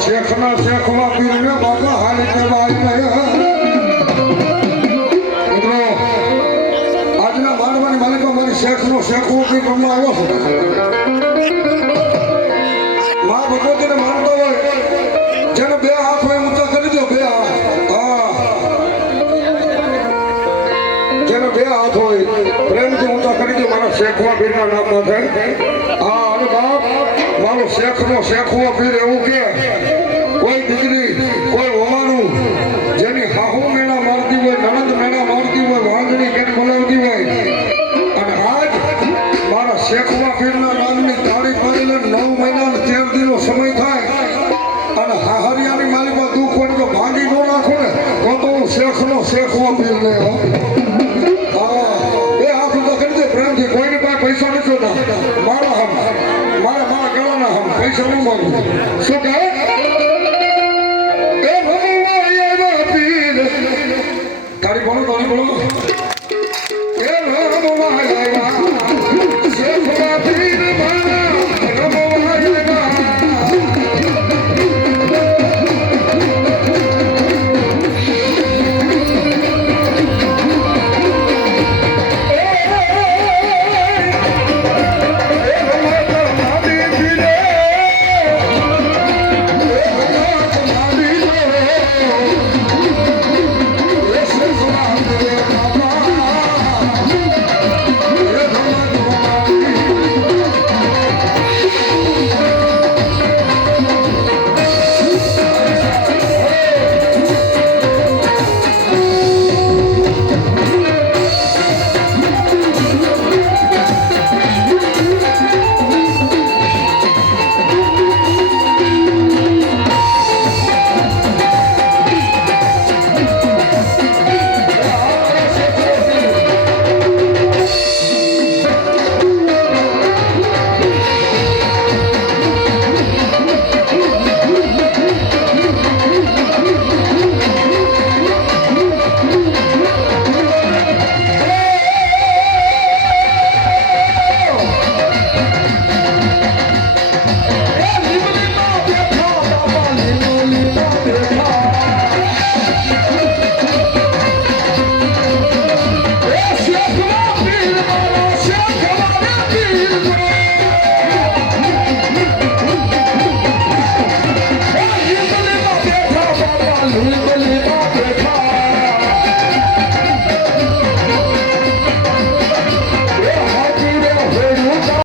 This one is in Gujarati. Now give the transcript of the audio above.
શેખના શેખમાં પીરને બાબા હાલી કહેવાય મિત્રો આજના માનવાની માલિકો મારી શેખનો શેખવો પીર રમવા આવ્યો છે મા ભગવતીને માનતો હોય જેને બે હાથ હોય ઊંચા કરી દો બે હાથ હા જેને બે હાથ હોય પ્રેમથી ઊંચા કરી દો મારા શેખવા પીરના નામ છે હા અને બાપ મારો શેખનો શેખવો પીર એવું કે કોઈ દીકરી કોઈ હોવાનું જેની હાહુ મેળા મારતી હોય નણંદ મેળા મારતી હોય વાંગણી કેમ બોલાવતી હોય અને આજ મારા શેખવા પીરના નામની તાળી પાડીને 9 મહિના 13 દિનનો સમય થાય અને હાહરિયાની માલિકમાં દુઃખ હોય તો ભાંગી ન નાખો ને તો હું શેખનો શેખવો પીર ને એ હાથ ઊંચા કરી દે પ્રેમથી કોઈની પાસે પૈસા નથી હોતા મારા હમ મારા ગળાના હમ પૈસા ન માંગુ શું કહે તારી બોલો એ રામ